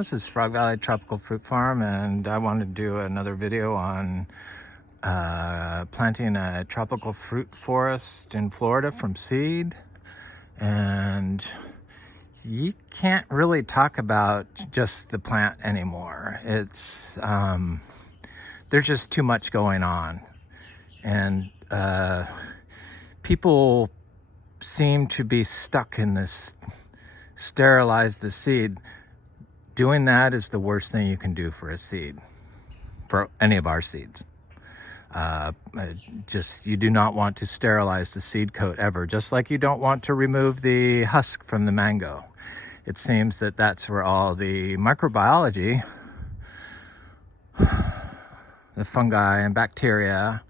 This is Frog Valley Tropical Fruit Farm, and I wanted to do another video on planting a tropical fruit forest in Florida from seed. And you can't really talk about just the plant anymore. It's there's just too much going on, and people seem to be stuck in this sterilize the seed. Doing that is the worst thing you can do for a seed, for any of our seeds. You do not want to sterilize the seed coat ever, just like you don't want to remove the husk from the mango. It seems that that's where all the microbiology, the fungi and bacteria,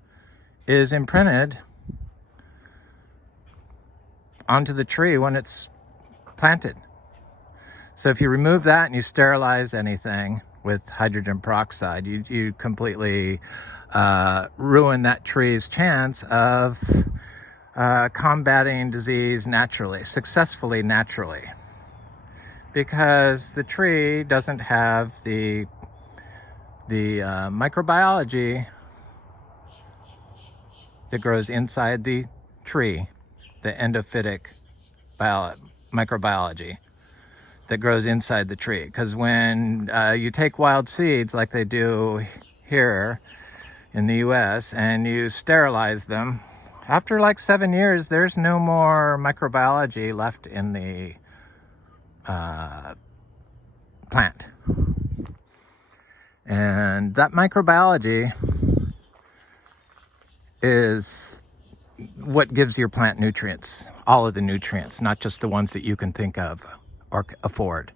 is imprinted onto the tree when it's planted. So if you remove that and you sterilize anything with hydrogen peroxide, you completely ruin that tree's chance of combating disease successfully naturally. Because the tree doesn't have the microbiology that grows inside the tree, the endophytic microbiology that grows inside the tree. Because when you take wild seeds like they do here in the US and you sterilize them, after like 7 years there's no more microbiology left in the plant. And that microbiology is what gives your plant nutrients, all of the nutrients, not just the ones that you can think of or afford.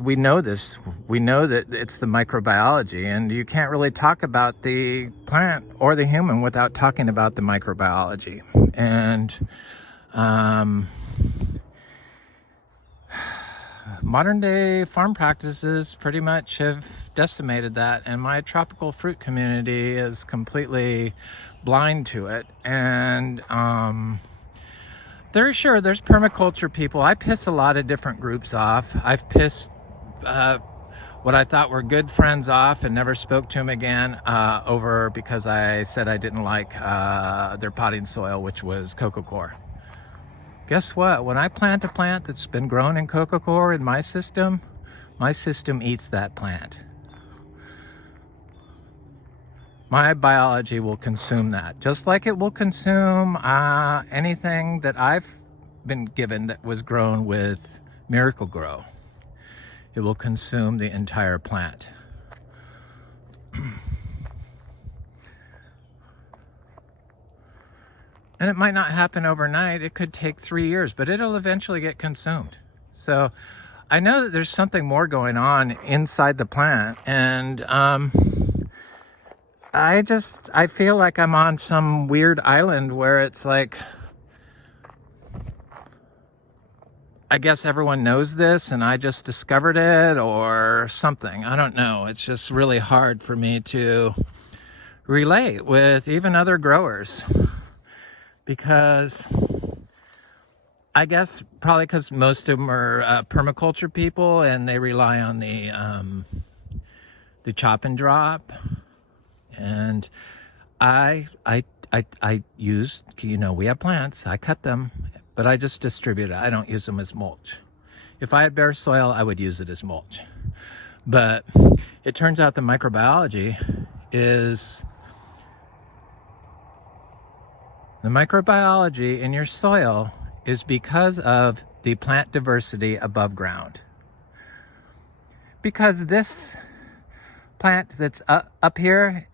We know this. We know that it's the microbiology, and you can't really talk about the plant or the human without talking about the microbiology. And modern day farm practices pretty much have decimated that, and my tropical fruit community is completely blind to it. And there's permaculture people. I piss a lot of different groups off. I've pissed what I thought were good friends off and never spoke to them again over because I said I didn't like their potting soil, which was coco coir. Guess what? When I plant a plant that's been grown in coco coir in my system eats that plant. My biology will consume that, just like it will consume anything that I've been given that was grown with Miracle Grow. It will consume the entire plant. And it might not happen overnight. It could take 3 years, but it'll eventually get consumed. So I know that there's something more going on inside the plant, and I feel like I'm on some weird island where it's like, I guess everyone knows this and I just discovered it or something. I don't know. It's just really hard for me to relate with even other growers, because I guess probably because most of them are permaculture people and they rely on the chop and drop. And I use, we have plants, I cut them, but I just distribute it. I don't use them as mulch. If I had bare soil, I would use it as mulch. But it turns out the microbiology in your soil is because of the plant diversity above ground. Because this plant that's up here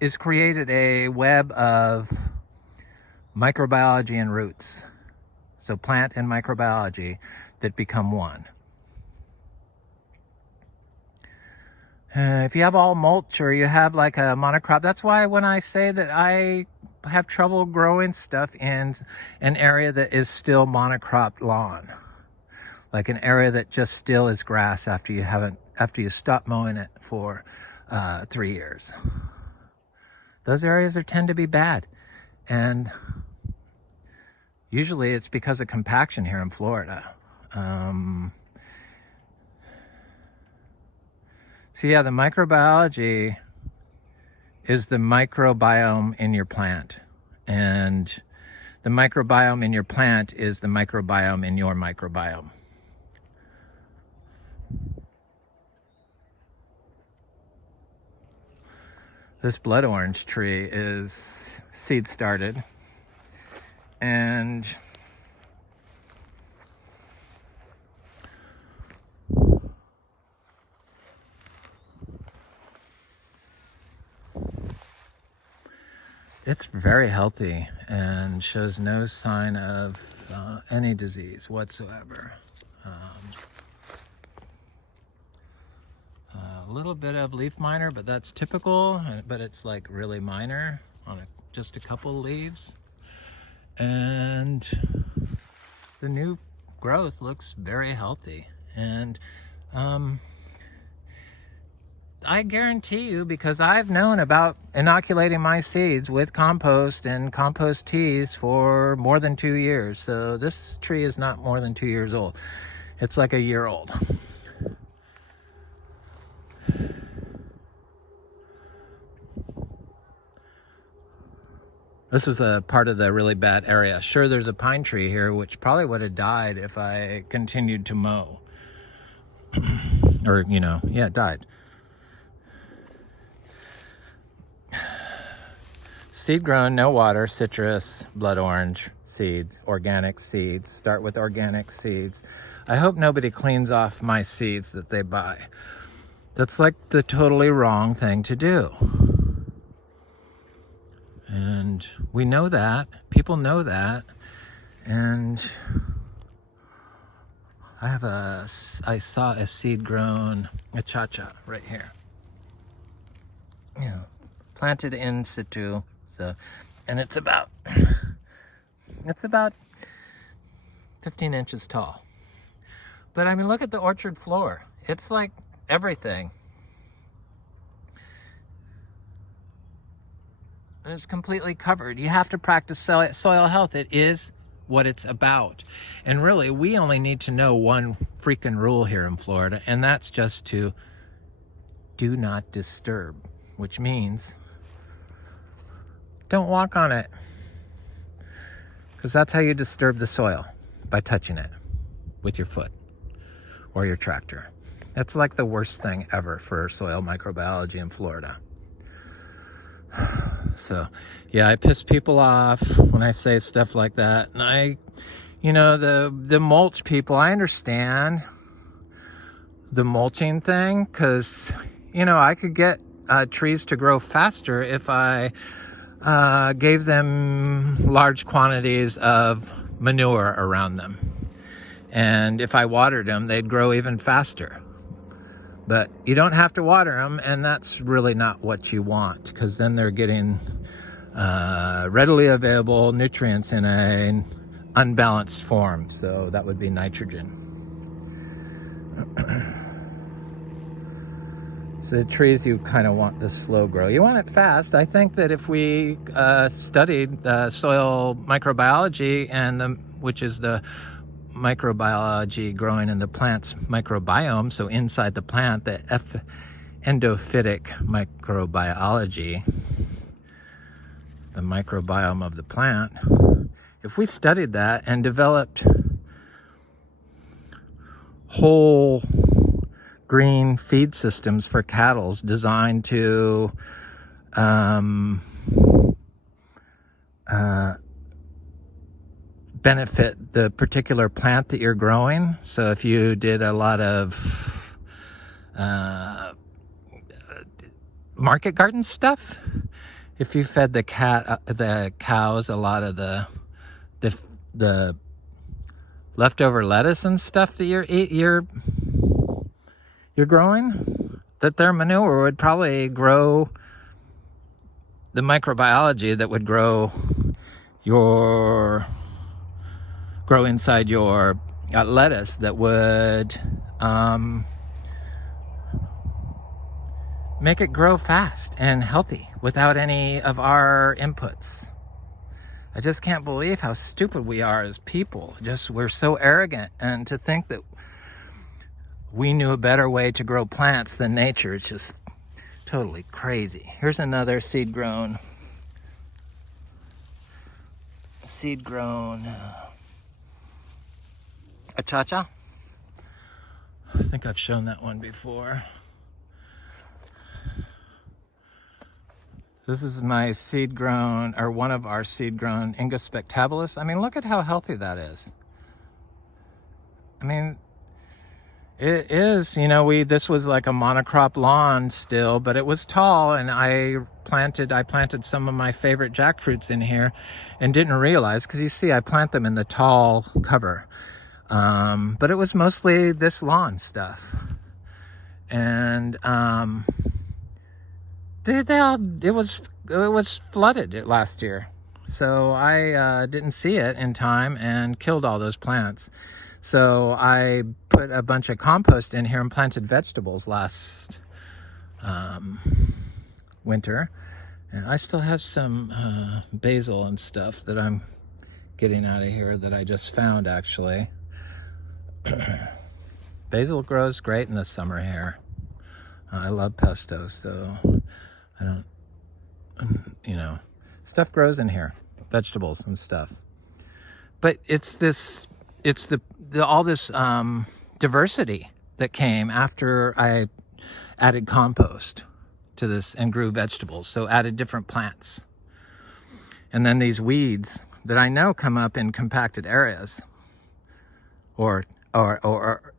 is created a web of microbiology and roots. So plant and microbiology that become one. If you have all mulch or you have like a monocrop, that's why when I say that I have trouble growing stuff in an area that is still monocropped lawn, like an area that just still is grass after you stop mowing it for 3 years. Those areas tend to be bad. And usually it's because of compaction here in Florida. So yeah, the microbiology is the microbiome in your plant. And the microbiome in your plant is the microbiome in your microbiome. This blood orange tree is seed started, and it's very healthy and shows no sign of any disease whatsoever. A little bit of leaf miner, but that's typical, but it's like really minor on just a couple leaves. And the new growth looks very healthy. And I guarantee you, because I've known about inoculating my seeds with compost and compost teas for more than 2 years. So this tree is not more than 2 years old. It's like a year old. This was a part of the really bad area. Sure, there's a pine tree here, which probably would have died if I continued to mow. Or, yeah, it died. Seed grown, no water, citrus, blood orange seeds, organic seeds. Start with organic seeds. I hope nobody cleans off my seeds that they buy. That's like the totally wrong thing to do. And we know that, people know that, and I saw a seed grown, a Chacha right here. Planted in situ, and it's about 15 inches tall. But I mean, look at the orchard floor. It's like everything. It's completely covered. You have to practice soil health. It is what it's about. And really, we only need to know one freaking rule here in Florida, and that's just to do not disturb, which means don't walk on it. Because that's how you disturb the soil, by touching it with your foot or your tractor. That's like the worst thing ever for soil microbiology in Florida. So, yeah, I piss people off when I say stuff like that. And the mulch people, I understand the mulching thing, because, I could get trees to grow faster if I gave them large quantities of manure around them. And if I watered them, they'd grow even faster. But you don't have to water them, and that's really not what you want, because then they're getting readily available nutrients in an unbalanced form. So that would be nitrogen. So the trees, you kind of want the slow grow. You want it fast. I think that if we studied soil microbiology, which is the microbiology growing in the plant's microbiome, so inside the plant, the endophytic microbiology, the microbiome of the plant, if we studied that and developed whole green feed systems for cattle designed to benefit the particular plant that you're growing. So if you did a lot of market garden stuff, if you fed the cows a lot of the leftover lettuce and stuff that you're growing, that their manure would probably grow the microbiology that would grow inside your lettuce, that would make it grow fast and healthy without any of our inputs. I just can't believe how stupid we are as people. Just, we're so arrogant, and to think that we knew a better way to grow plants than nature is just totally crazy. Here's another seed grown a Chacha. I think I've shown that one before. This is my seed grown, or one of our seed grown Ingus spectabilis. I mean, look at how healthy that is. I mean, it is, you know, this was like a monocrop lawn still, but it was tall, and I planted some of my favorite jackfruits in here and didn't realize, because you see I plant them in the tall cover. But it was mostly this lawn stuff. And it was flooded last year. So I didn't see it in time and killed all those plants. So I put a bunch of compost in here and planted vegetables last winter. And I still have some basil and stuff that I'm getting out of here that I just found, actually. Basil grows great in the summer here. I love pesto, so I don't, you know, stuff grows in here, vegetables and stuff. But it's all this diversity that came after I added compost to this and grew vegetables, so added different plants. And then these weeds that I know come up in compacted areas or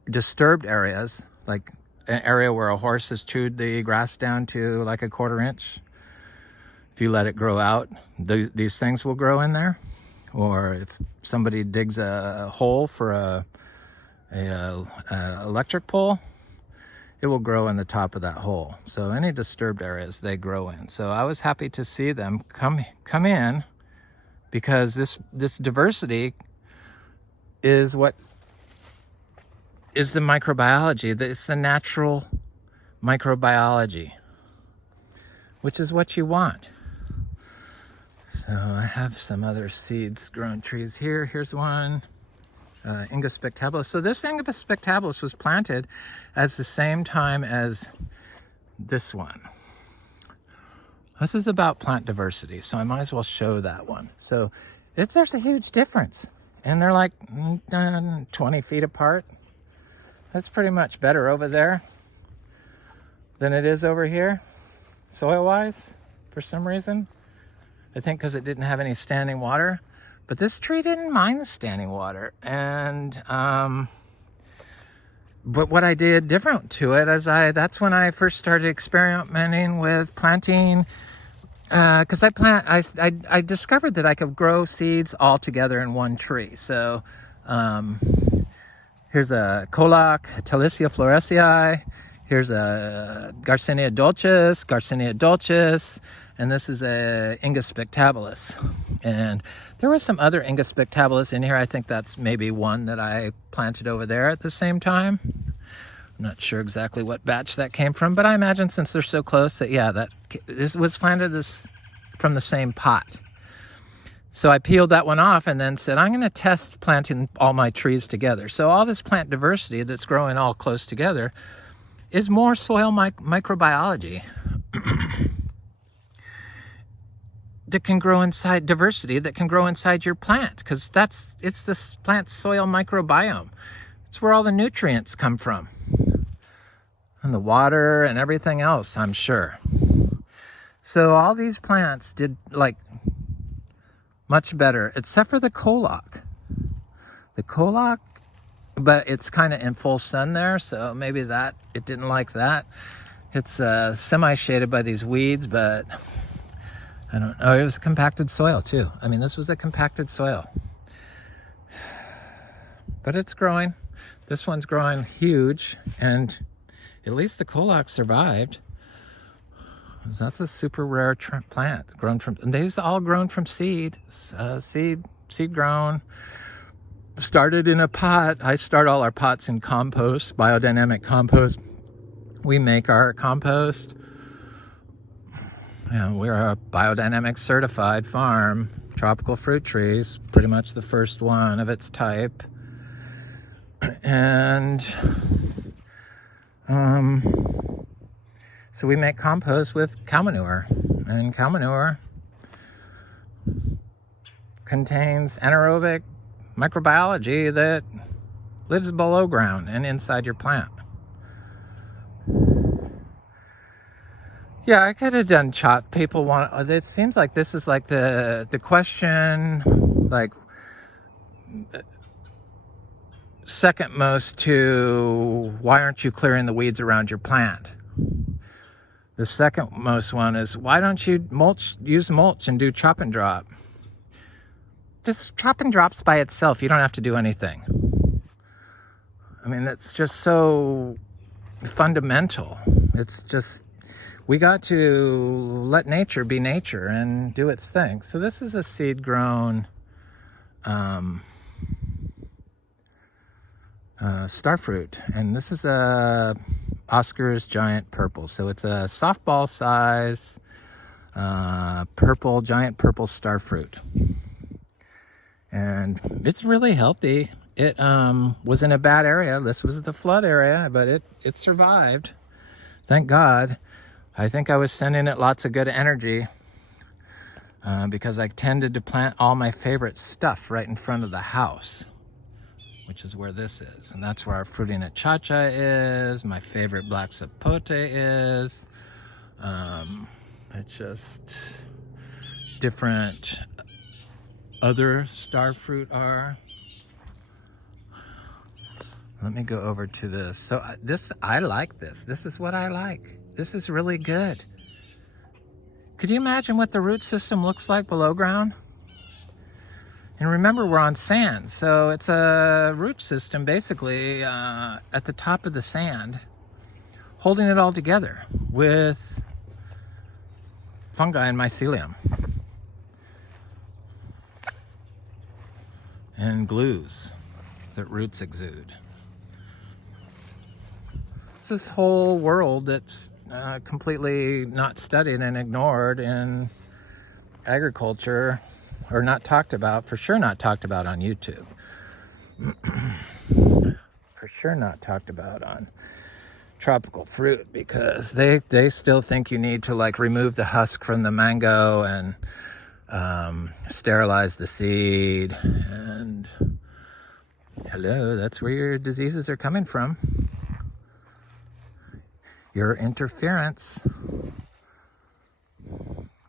disturbed areas, like an area where a horse has chewed the grass down to like a 1/4 inch. If you let it grow out, these things will grow in there. Or if somebody digs a hole for a electric pole, it will grow in the top of that hole. So any disturbed areas they grow in. So I was happy to see them come in, because this diversity is what is the microbiology. It's the natural microbiology, which is what you want. So I have some other seeds grown trees here. Here's one, Ingus spectabilis. So this Ingus spectabilis was planted at the same time as this one. This is about plant diversity, so I might as well show that one. So there's a huge difference, and they're like 20 feet apart. That's pretty much better over there than it is over here, soil-wise, for some reason. I think because it didn't have any standing water. But this tree didn't mind the standing water. And but what I did different to it is that's when I first started experimenting with planting, because I discovered that I could grow seeds all together in one tree. So here's a Colac Talicia florescii. Here's a Garcinia dulcis, and this is a Ingus spectabilis. And there was some other Ingus spectabilis in here. I think that's maybe one that I planted over there at the same time. I'm not sure exactly what batch that came from, but I imagine since they're so close that, yeah, this was planted from the same pot. So I peeled that one off and then said, I'm going to test planting all my trees together. So all this plant diversity that's growing all close together is more soil microbiology that can grow inside diversity, that can grow inside your plant, because it's this plant's soil microbiome. It's where all the nutrients come from, and the water and everything else, I'm sure. So all these plants did like much better, except for the Colac. The Colac, but it's kind of in full sun there, so maybe it didn't like that. It's semi-shaded by these weeds, but I don't know. It was compacted soil too. I mean, this was a compacted soil. But it's growing. This one's growing huge, and at least the Colac survived. That's a super rare plant grown from, and these all grown from seed, seed grown. Started in a pot. I start all our pots in compost, biodynamic compost. We make our compost. Yeah, we're a biodynamic certified farm. tropical fruit trees, pretty much the first one of its type. And so we make compost with cow manure, and cow manure contains anaerobic microbiology that lives below ground and inside your plant. Yeah, I could have done chop. People want, it seems like this is like the question, like second most to why aren't you clearing the weeds around your plant? The second most one is why don't you use mulch and do chop and drop? This chop and drops by itself, you don't have to do anything. I mean, it's just so fundamental. It's just, we got to let nature be nature and do its thing. So this is a seed grown starfruit, and this is a Oscar's giant purple. So it's a softball size giant purple starfruit, and it's really healthy. It was in a bad area. This was the flood area, but it survived, thank God. I think I was sending it lots of good energy because I tended to plant all my favorite stuff right in front of the house, which is where this is. And that's where our fruiting at Chacha is. My favorite black sapote is. It's just different other star fruit are. Let me go over to this. So I like this. This is what I like. This is really good. Could you imagine what the root system looks like below ground? And remember, we're on sand, so it's a root system basically at the top of the sand, holding it all together with fungi and mycelium and glues that roots exude. It's this whole world that's completely not studied and ignored in agriculture, or not talked about, for sure not talked about on YouTube. For sure not talked about on tropical fruit, because they still think you need to like remove the husk from the mango and sterilize the seed, and hello, that's where your diseases are coming from. Your interference,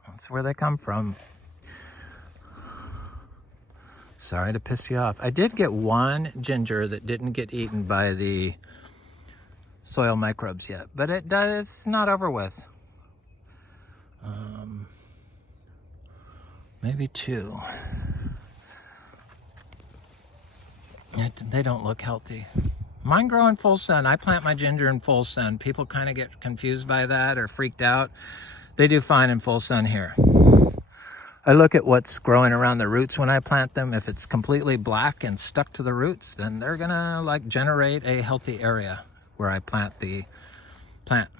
that's where they come from. Sorry to piss you off. I did get one ginger that didn't get eaten by the soil microbes yet, but it's not over with. Maybe two. They don't look healthy. Mine grow in full sun. I plant my ginger in full sun. People kind of get confused by that or freaked out. They do fine in full sun here. I look at what's growing around the roots when I plant them. If it's completely black and stuck to the roots, then they're gonna like generate a healthy area where I plant the plant.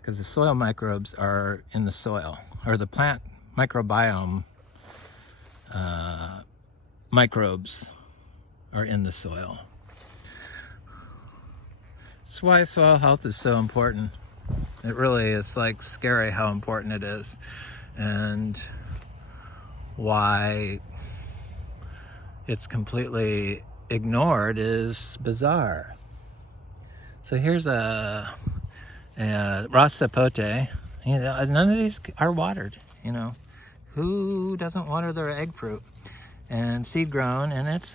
Because the soil microbes are in the soil, or the plant microbiome microbes are in the soil. That's why soil health is so important. It really is like scary how important it is. And why it's completely ignored is bizarre. So here's a raw sapote. You know, none of these are watered. You know, who doesn't water their egg fruit? And seed grown, and it's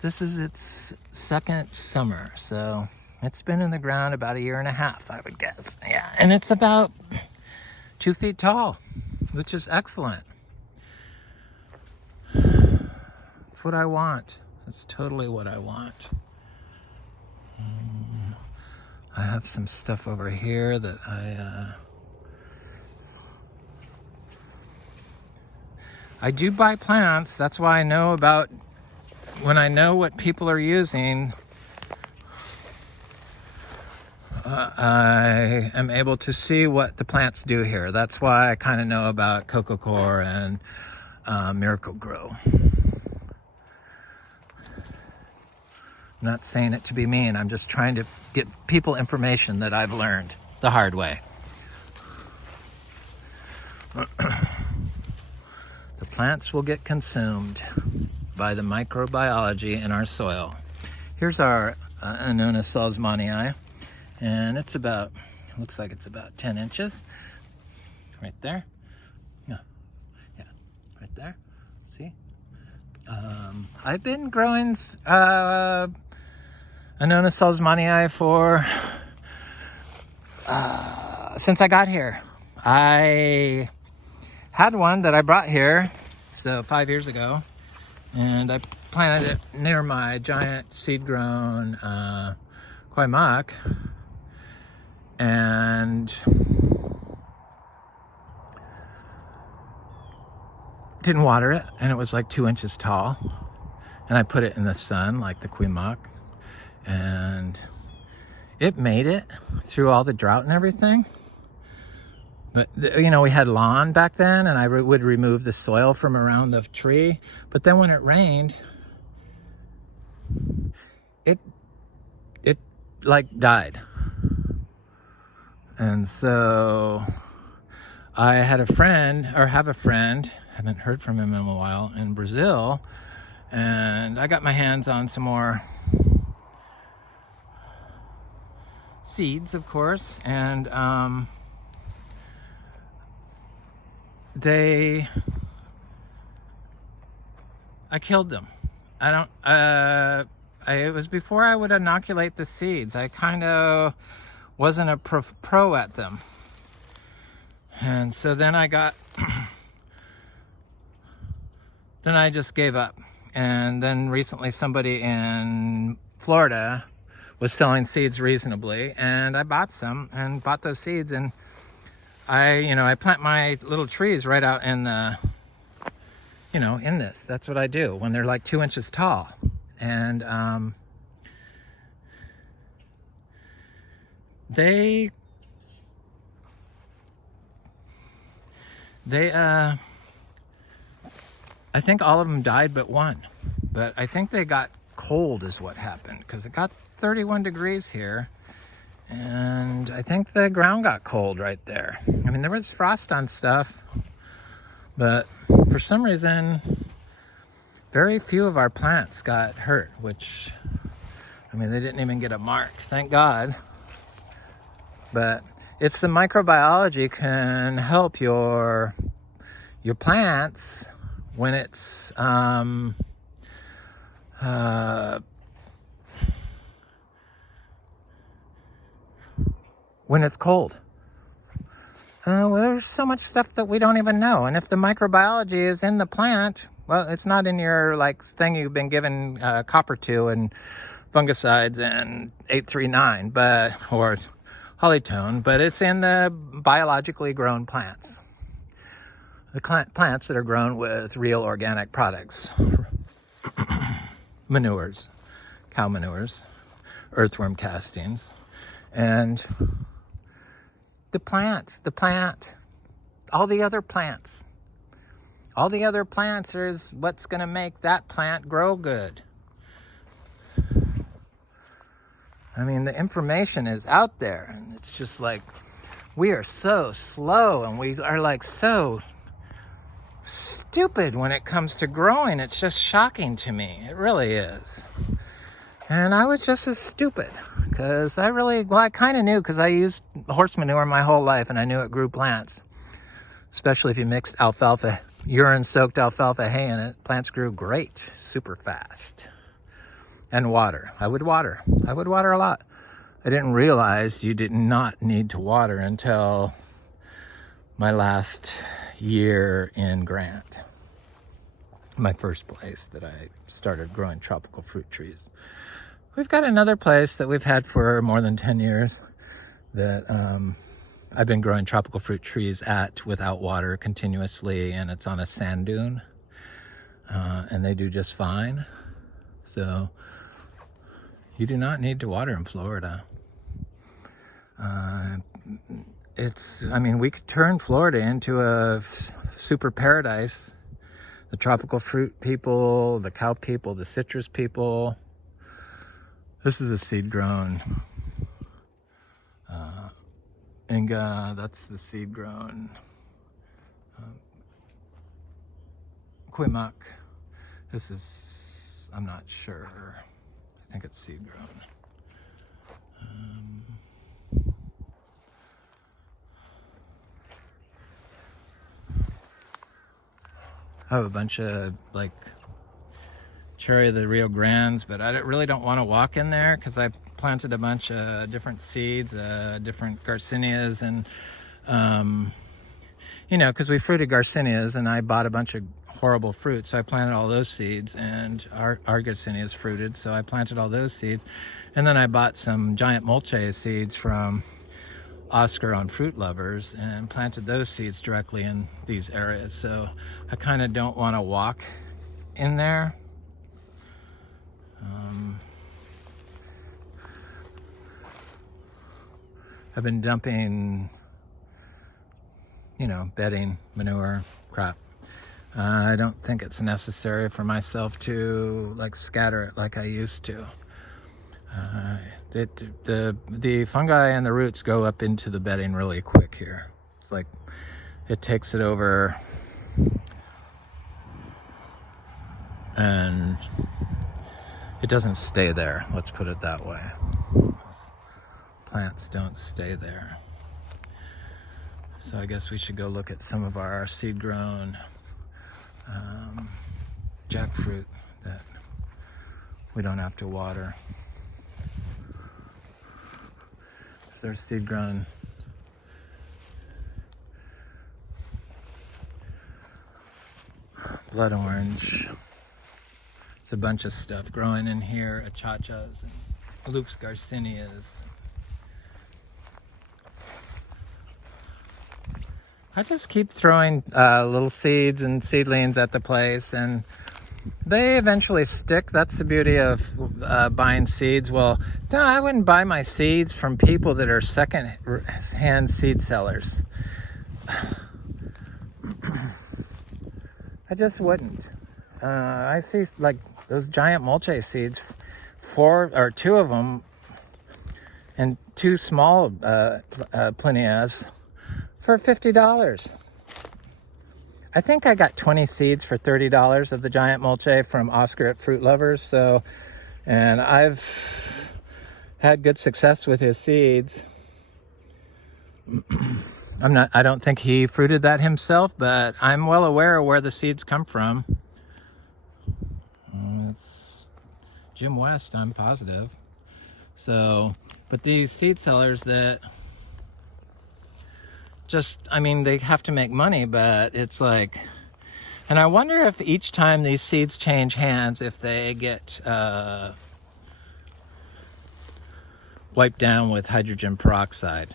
this is its second summer, so it's been in the ground about 1.5 years, I would guess. Yeah, and it's about 2 feet tall, which is excellent. That's what I want. That's totally what I want. I have some stuff over here that I do buy plants. That's why I know about, when I know what people are using, I am able to see what the plants do here. That's why I kind of know about Coco Core and Miracle Grow. I'm not saying it to be mean. I'm just trying to get people information that I've learned the hard way. The plants will get consumed by the microbiology in our soil. Here's our Annona Salsamania, and it's about, looks like it's about 10 inches. Right there. Yeah, right there. See? I've been growing Annona Salsamania for since I got here. I had one that I brought here, so 5 years ago, and I planted it near my giant seed-grown Quaimak, and didn't water it, and it was like 2 inches tall, and I put it in the sun like the Quaimak, and it made it through all the drought and everything. But, you know, we had lawn back then, and I would remove the soil from around the tree. But then when it rained, it like died. And so I had a friend, or have a friend, haven't heard from him in a while, in Brazil. And I got my hands on some more seeds, of course. And I killed them. It was before I would inoculate the seeds. I kind of wasn't a pro at them. And so then I got, then I just gave up. And then recently somebody in Florida was selling seeds reasonably, and I bought some and bought those seeds, and I plant my little trees right out in the, in this. That's what I do when they're like 2 inches tall. And they I think all of them died but one. But I think they got cold is what happened, because it got 31 degrees here. And I think the ground got cold right there. I mean, there was frost on stuff, but for some reason, very few of our plants got hurt, which, I mean, they didn't even get a mark, thank God. But it's the microbiology can help your plants when it's when it's cold. Well, there's so much stuff that we don't even know. And if the microbiology is in the plant, well, it's not in your thing you've been given copper to and fungicides and 839, or Hollytone, but it's in the biologically grown plants. The plants that are grown with real organic products. Manures, cow manures, earthworm castings, and the plant, all the other plants is what's going to make that plant grow good. I mean, the information is out there, and it's just like, we are so slow, and we are so stupid when it comes to growing. It's just shocking to me. It really is. And I was just as stupid, because I kind of knew, because I used horse manure my whole life, and I knew it grew plants. Especially if you mixed alfalfa, urine-soaked alfalfa hay in it. Plants grew great, super fast. And water. I would water a lot. I didn't realize you did not need to water until my last year in Grant. My first place that I started growing tropical fruit trees. We've got another place that we've had for more than 10 years that I've been growing tropical fruit trees at without water continuously, and it's on a sand dune, and they do just fine. So you do not need to water in Florida. I mean, we could turn Florida into a super paradise. The tropical fruit people, the cow people, the citrus people. This is a seed grown Inga. That's the seed grown Quimac. This is, I'm not sure. I think it's seed grown. I have a bunch of like Cherry of the Rio Grandes, but I really don't want to walk in there because I've planted a bunch of different seeds, different garcinias, and you know, because we fruited garcinias, and I bought a bunch of horrible fruit, so I planted all those seeds, and our garcinias fruited, so I planted all those seeds, and then I bought some giant Mulch seeds from Oscar on Fruit Lovers and planted those seeds directly in these areas. So I kind of don't want to walk in there. I've been dumping, you know, bedding, manure, crap. I don't think it's necessary for myself to like scatter it like I used to. The fungi and the roots go up into the bedding really quick here. It's like it takes it over, and it doesn't stay there. Let's put it that way. Plants don't stay there. So I guess we should go look at some of our seed grown jackfruit that we don't have to water. There's seed grown blood orange. There's a bunch of stuff growing in here, Chachas and Luke's garcinias. I just keep throwing little seeds and seedlings at the place, and they eventually stick. That's the beauty of buying seeds. Well, no, I wouldn't buy my seeds from people that are second-hand seed sellers. I just wouldn't. I see like those giant Mulch seeds, 4 or 2 of them, and 2 small plinias for $50. I think I got 20 seeds for $30 of the giant Mulch from Oscar at Fruit Lovers. So, and I've had good success with his seeds. I don't think he fruited that himself, but I'm well aware of where the seeds come from. It's Jim West, I'm positive. So, but these seed sellers that just, I mean, they have to make money, but it's like, and I wonder if each time these seeds change hands, if they get wiped down with hydrogen peroxide.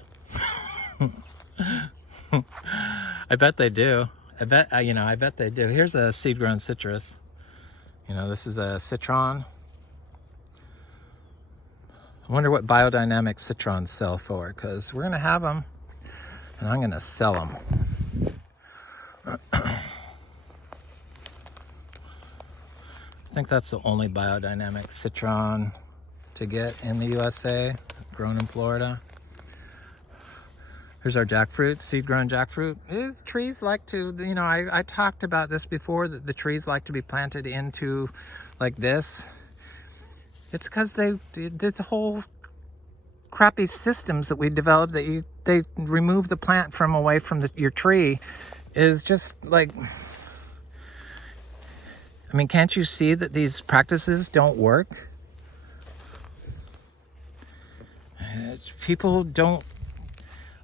I bet they do. I bet they do. Here's a seed grown citrus. You know, this is a citron. I wonder what biodynamic citrons sell for, because we're gonna have them and I'm gonna sell them. I think that's the only biodynamic citron to get in the USA, grown in Florida. Here's our jackfruit, seed-grown jackfruit. Trees like to, you know, I talked about this before, that the trees like to be planted into like this. It's because there's a whole crappy systems that we developed that they remove the plant from away from your tree is just like, I mean, can't you see that these practices don't work? People don't,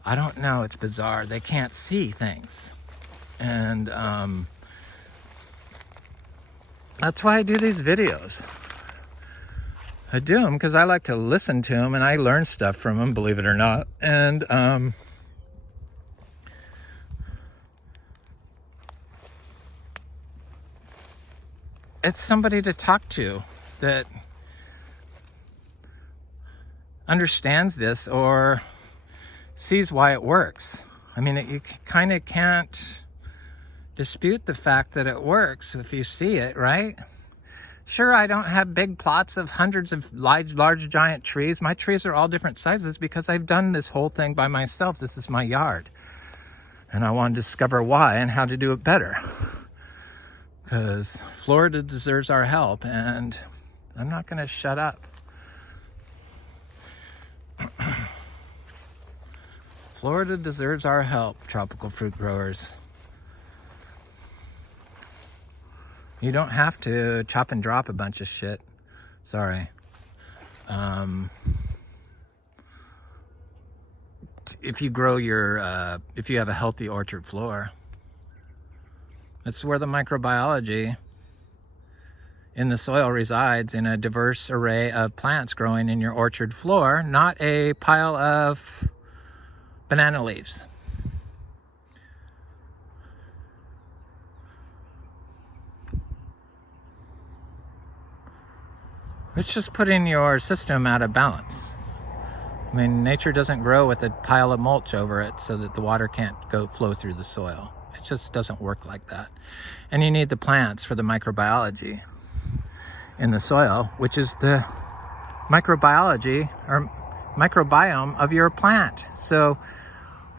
I don't know, it's bizarre. They can't see things. And that's why I do these videos. I do them because I like to listen to them and I learn stuff from them, believe it or not. And it's somebody to talk to that understands this, or sees why it works. I mean, you kind of can't dispute the fact that it works if you see it, right? Sure, I don't have big plots of hundreds of large giant trees. My trees are all different sizes because I've done this whole thing by myself. This is my yard. And I want to discover why and how to do it better. Because Florida deserves our help, and I'm not going to shut up. Florida deserves our help, tropical fruit growers. You don't have to chop and drop a bunch of shit. Sorry. If you grow if you have a healthy orchard floor, that's where the microbiology in the soil resides, in a diverse array of plants growing in your orchard floor, not a pile of banana leaves. It's just putting your system out of balance. I mean, nature doesn't grow with a pile of mulch over it so that the water can't flow through the soil. It just doesn't work like that. And you need the plants for the microbiology in the soil, which is the microbiology or microbiome of your plant. So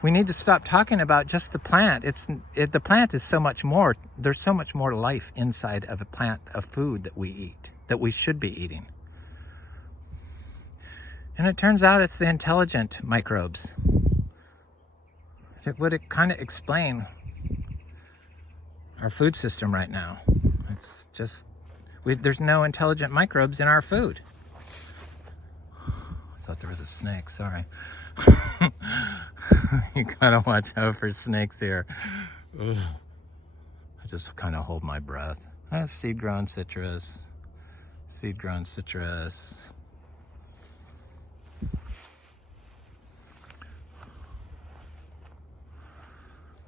we need to stop talking about just the plant. The plant is so much more. There's so much more life inside of a plant of food that we eat, that we should be eating. And it turns out it's the intelligent microbes. It would kind of explain our food system right now. It's just, there's no intelligent microbes in our food. I thought there was a snake, sorry. You gotta watch out for snakes here. Ugh. I just kind of hold my breath. Seed-grown citrus. Seed-grown citrus.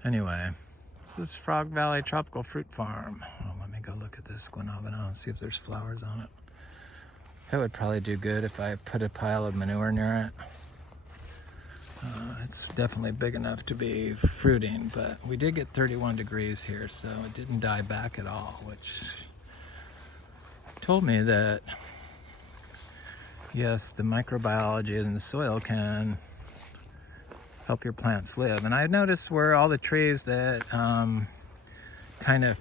Anyway, this is Frog Valley Tropical Fruit Farm. Oh, let me go look at this guanabana and see if there's flowers on it. It would probably do good if I put a pile of manure near it. It's definitely big enough to be fruiting, but we did get 31 degrees here, so it didn't die back at all, which told me that, yes, the microbiology in the soil can help your plants live. And I noticed where all the trees that kind of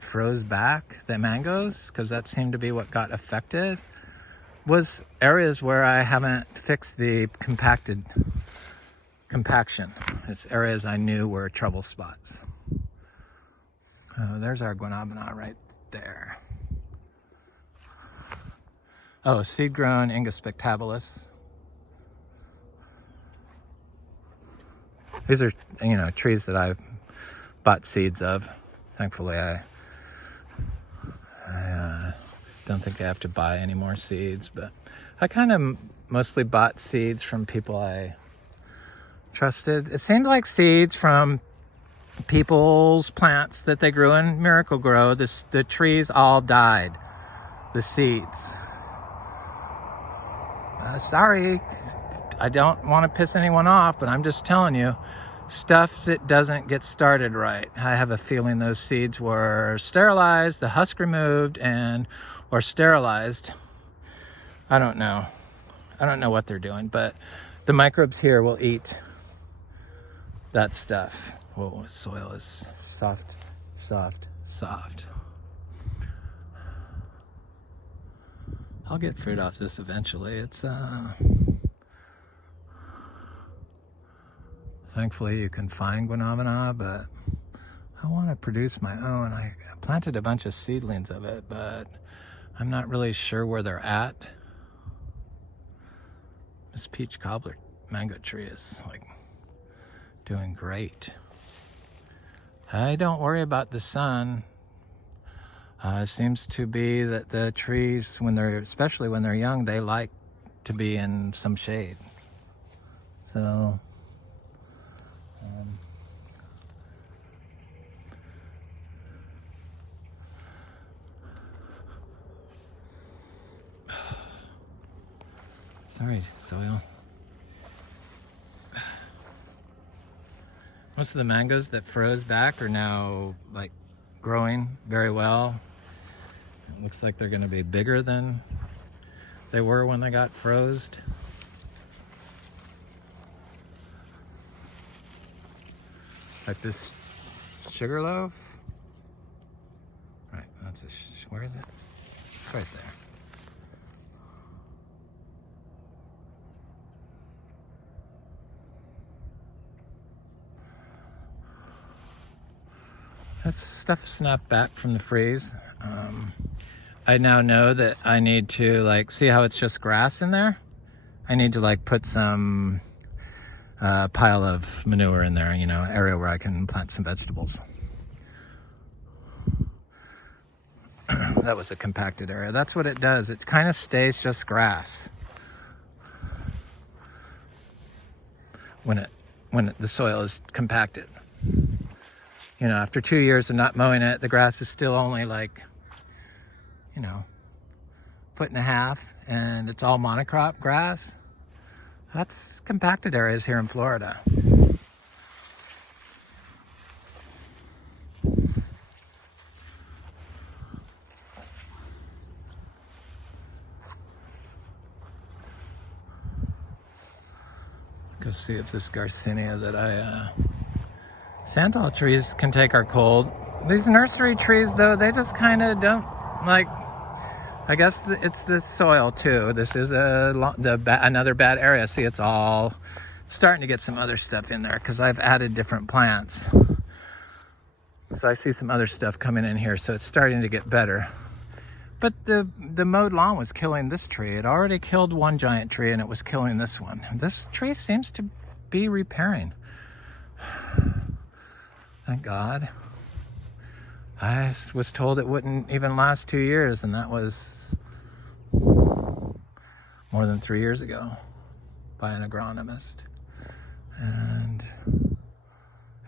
froze back, the mangoes, because that seemed to be what got affected, was areas where I haven't fixed the compaction. It's areas I knew were trouble spots. There's our guanabana right there. Oh, seed-grown Inga spectabilis. These are, trees that I've bought seeds of. Thankfully, I don't think I have to buy any more seeds, but I kind of mostly bought seeds from people I trusted. It seemed like seeds from people's plants that they grew in Miracle Grow. The trees all died, the seeds. Sorry, I don't want to piss anyone off, but I'm just telling you, stuff that doesn't get started right. I have a feeling those seeds were sterilized, the husk removed, or sterilized. I don't know. I don't know what they're doing, but the microbes here will eat that stuff. Whoa, soil is soft, soft, soft. I'll get fruit off this eventually. It's thankfully you can find guanabana, but I want to produce my own. I planted a bunch of seedlings of it, but I'm not really sure where they're at. This peach cobbler mango tree is like doing great. I don't worry about the sun. It seems to be that the trees, especially when they're young, they like to be in some shade. So, sorry, soil. Most of the mangoes that froze back are now like growing very well. It looks like they're going to be bigger than they were when they got froze. Like this sugar loaf. Right, that's where is it? It's right there. That's stuff snapped back from the freeze. I now know that I need to like, see how it's just grass in there? I need to like put some pile of manure in there, you know, area where I can plant some vegetables. That was a compacted area. That's what it does. It kind of stays just grass when the soil is compacted. You know, after 2 years of not mowing it, the grass is still only like, you know, 1.5 feet, and it's all monocrop grass. That's compacted areas here in Florida. Go see if this garcinia that santal trees can take our cold. These nursery trees, though, they just kind of don't like. I guess it's the soil too. This is another bad area. See, it's all starting to get some other stuff in there because I've added different plants. So I see some other stuff coming in here. So it's starting to get better. But the mowed lawn was killing this tree. It already killed one giant tree and it was killing this one. This tree seems to be repairing. Thank God. I was told it wouldn't even last 2 years, and that was more than 3 years ago by an agronomist. And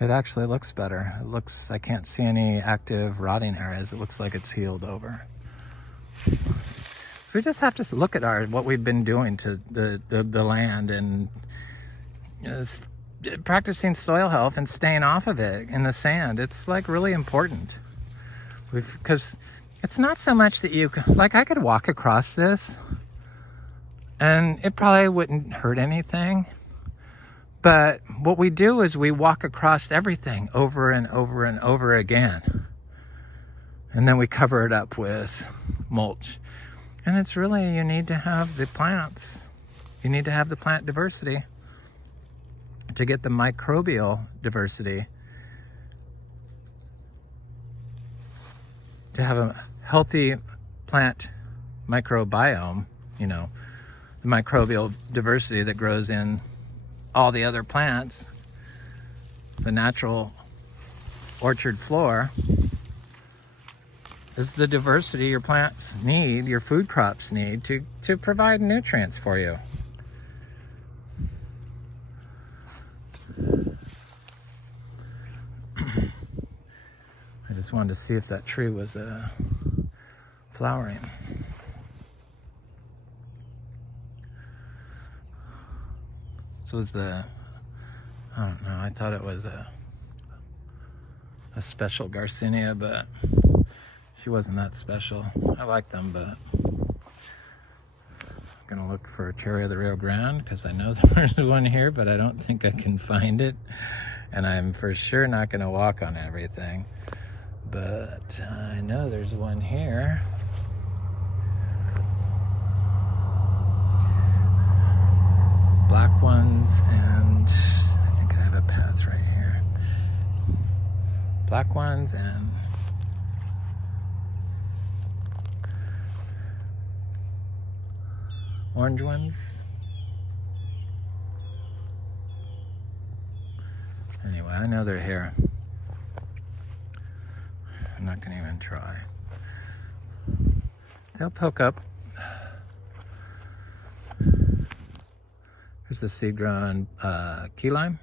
it actually looks better. It looks, I can't see any active rotting areas. It looks like it's healed over. So we just have to look at what we've been doing to the land, and practicing soil health and staying off of it in the sand. It's like really important. Because it's not so much that you, like I could walk across this and it probably wouldn't hurt anything. But what we do is we walk across everything over and over and over again. And then we cover it up with mulch. And it's really, you need to have the plants. You need to have the plant diversity to get the microbial diversity. To have a healthy plant microbiome, you know, the microbial diversity that grows in all the other plants, the natural orchard floor, is the diversity your plants need, your food crops need to provide nutrients for you. I just wanted to see if that tree was flowering. This was I don't know, I thought it was a special garcinia, but she wasn't that special. I like them, but I'm gonna look for a cherry of the Rio Grande because I know there's one here, but I don't think I can find it. And I'm for sure not gonna walk on everything. But I know there's one here. Black ones, and I think I have a path right here. Black ones and orange ones. Anyway, I know they're here. I'm not going to even try. They'll poke up. Here's the seed-grown key lime.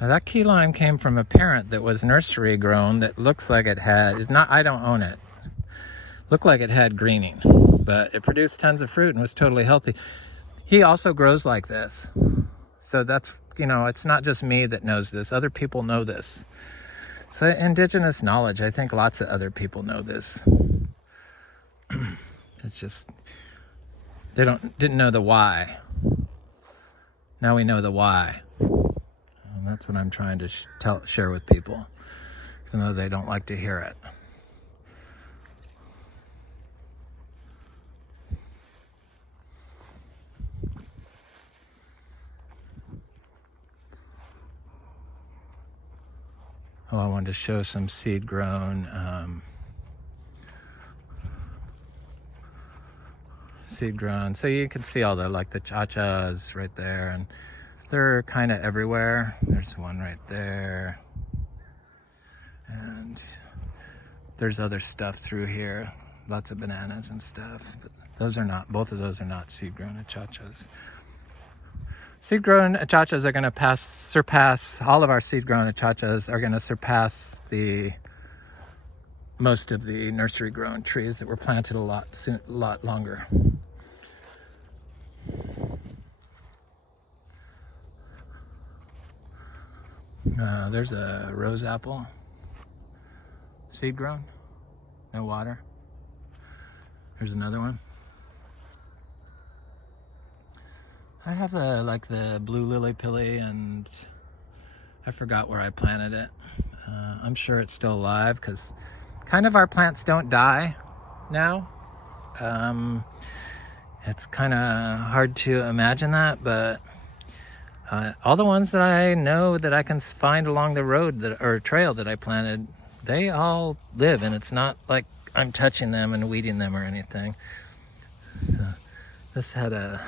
Now that key lime came from a parent that was nursery grown that looks like it had, it's not, I don't own it. Looked like it had greening. but it produced tons of fruit and was totally healthy. He also grows like this. So that's, you know, it's not just me that knows this. Other people know this. So indigenous knowledge, I think lots of other people know this. It's just, they didn't know the why. Now we know the why. And that's what I'm trying to share with people, even though they don't like to hear it. Oh, I wanted to show some seed-grown so you can see all the, like the Chachas right there, and they're kind of everywhere. There's one right there, and there's other stuff through here, lots of bananas and stuff, but those are not, both of those are not seed-grown Chachas. Seed-grown Chachas are going to surpass, all of our seed-grown Chachas are going to surpass most of the nursery-grown trees that were planted a lot longer. There's a rose apple, seed-grown, no water. There's another one. I have like the blue lily-pilly, and I forgot where I planted it. I'm sure it's still alive because kind of our plants don't die now. It's kind of hard to imagine that, but all the ones that I know that I can find along the road or trail that I planted, they all live, and it's not like I'm touching them and weeding them or anything. This had a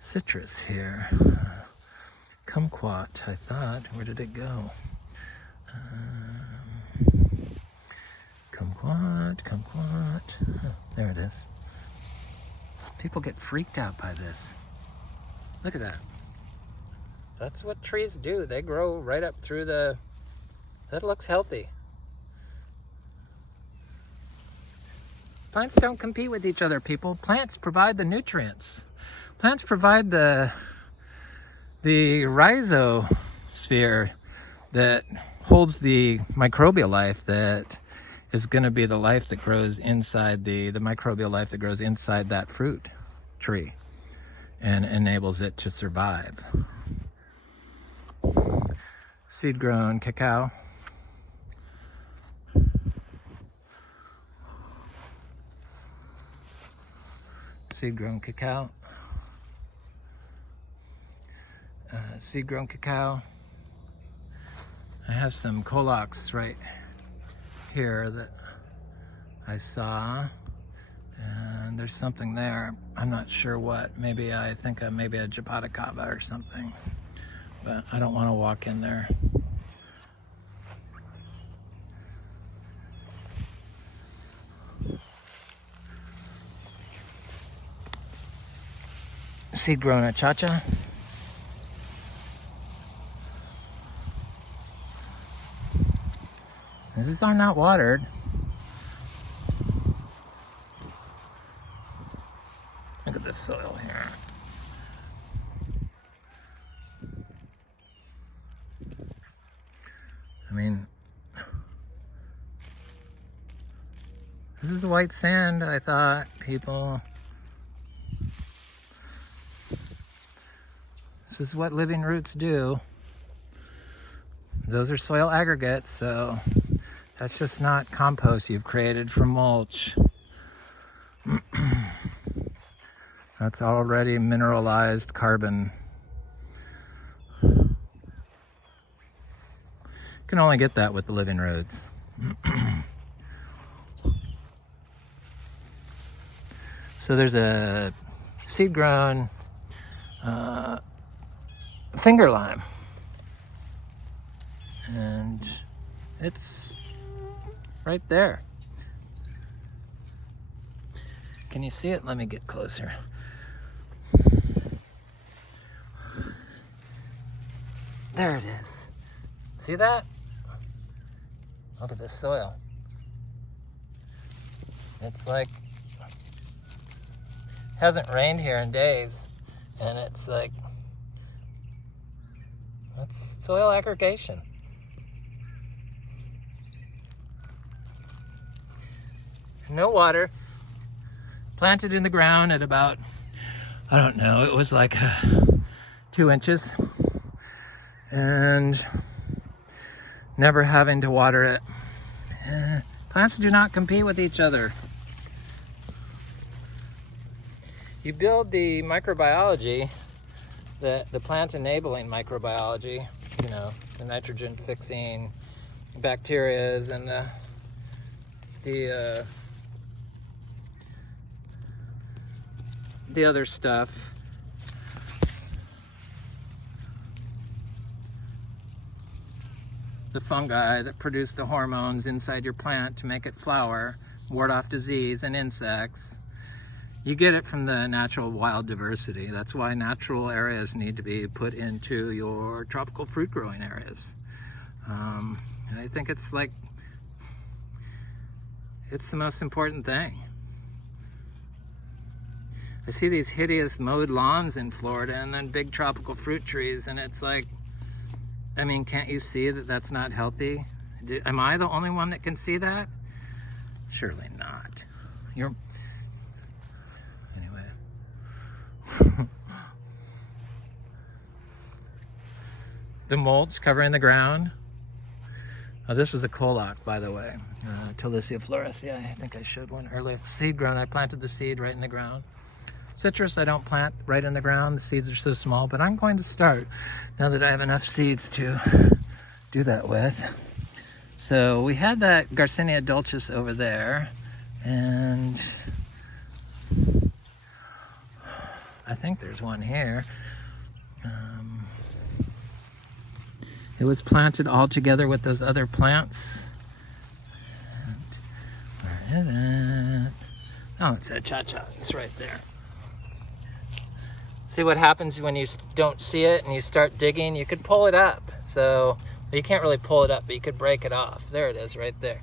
citrus here, kumquat, I thought. Where did it go? Kumquat. Oh, there it is. People get freaked out by this. Look at that. That's what trees do. They grow right up through that looks healthy. Plants don't compete with each other, people. Plants provide the nutrients. Plants provide the rhizosphere that holds the microbial life that is going to be the life that grows inside the microbial life that grows inside that fruit tree and enables it to survive. Seed-grown cacao. Seed-grown cacao. Seed-grown cacao. I have some colocs right here that I saw, and there's something there. I'm not sure what. Maybe I think maybe a jaboticaba or something, but I don't want to walk in there. Seed-grown chacha. These are not watered. Look at this soil here. I mean, this is white sand, I thought, people. This is what living roots do. Those are soil aggregates, so that's just not compost you've created from mulch. That's already mineralized carbon. You can only get that with the living roots. So there's a seed-grown finger lime, and it's right there. Can you see it? Let me get closer. There it is. See that? Look at this soil. It's like Hasn't rained here in days, and it's like, that's soil aggregation. No water. Planted in the ground at about, I don't know, it was like 2 inches. And never having to water it. Plants do not compete with each other. You build the microbiology, the plant enabling microbiology, you know, the nitrogen fixing bacterias and the other stuff. The fungi that produce the hormones inside your plant to make it flower, ward off disease and insects. You get it from the natural wild diversity. That's why natural areas need to be put into your tropical fruit growing areas. I think it's like, it's the most important thing. I see these hideous mowed lawns in Florida and then big tropical fruit trees, and it's like, I mean, can't you see that that's not healthy? Am I the only one that can see that? Surely not. Anyway. The mulch covering the ground. Oh, this was a colac, by the way. Talicia florescea. I think I showed one earlier. Seed grown. I planted the seed right in the ground. Citrus I don't plant right in the ground. The seeds are so small, but I'm going to start now that I have enough seeds to do that with. So we had that Garcinia dulcis over there, and I think there's one here. It was planted all together with those other plants. And where is it? Oh, it's a Chacha. It's right there. See what happens when you don't see it and you start digging? You could pull it up. So you can't really pull it up, but you could break it off. There it is right there.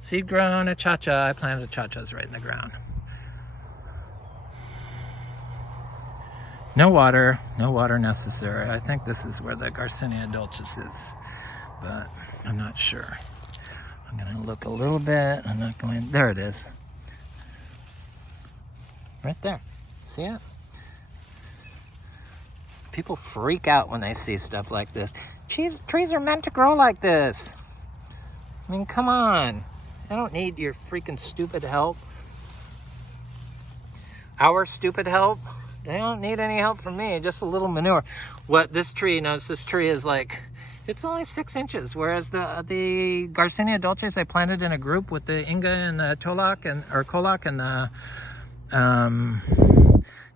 Seed grown a Chacha. I planted Chachas right in the ground. No water necessary. I think this is where the Garcinia dulcis is, but I'm not sure. I'm gonna look a little bit. I'm not going, there it is. Right there, see it? People freak out when they see stuff like this. Trees are meant to grow like this. I mean, come on. I don't need your freaking stupid help. Our stupid help. They don't need any help from me, just a little manure. What this tree, notice this tree is like, it's only 6 inches, whereas the Garcinia dulcis I planted in a group with the Inga and the Colac and the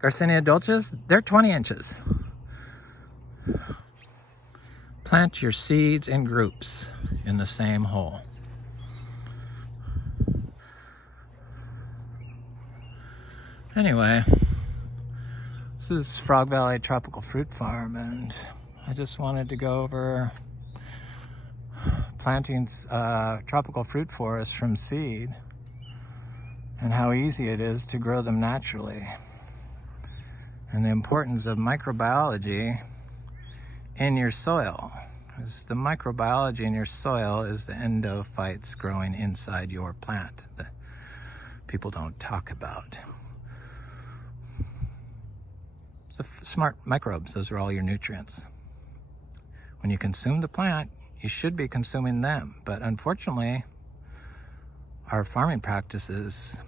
Garcinia dulcis, they're 20 inches. Plant your seeds in groups in the same hole. Anyway, this is Frog Valley Tropical Fruit Farm, and I just wanted to go over planting tropical fruit forests from seed and how easy it is to grow them naturally, and the importance of microbiology in your soil. Because the microbiology in your soil is the endophytes growing inside your plant that people don't talk about. It's the smart microbes. Those are all your nutrients. When you consume the plant, you should be consuming them. But unfortunately, our farming practices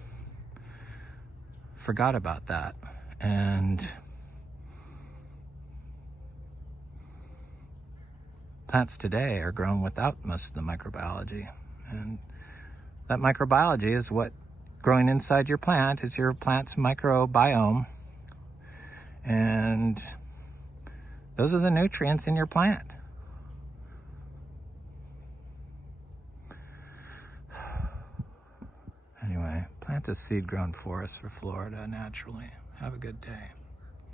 forgot about that. And plants today are grown without most of the microbiology. And that microbiology is what growing inside your plant is your plant's microbiome. And those are the nutrients in your plant. Anyway, plant a seed-grown forest for Florida naturally. Have a good day.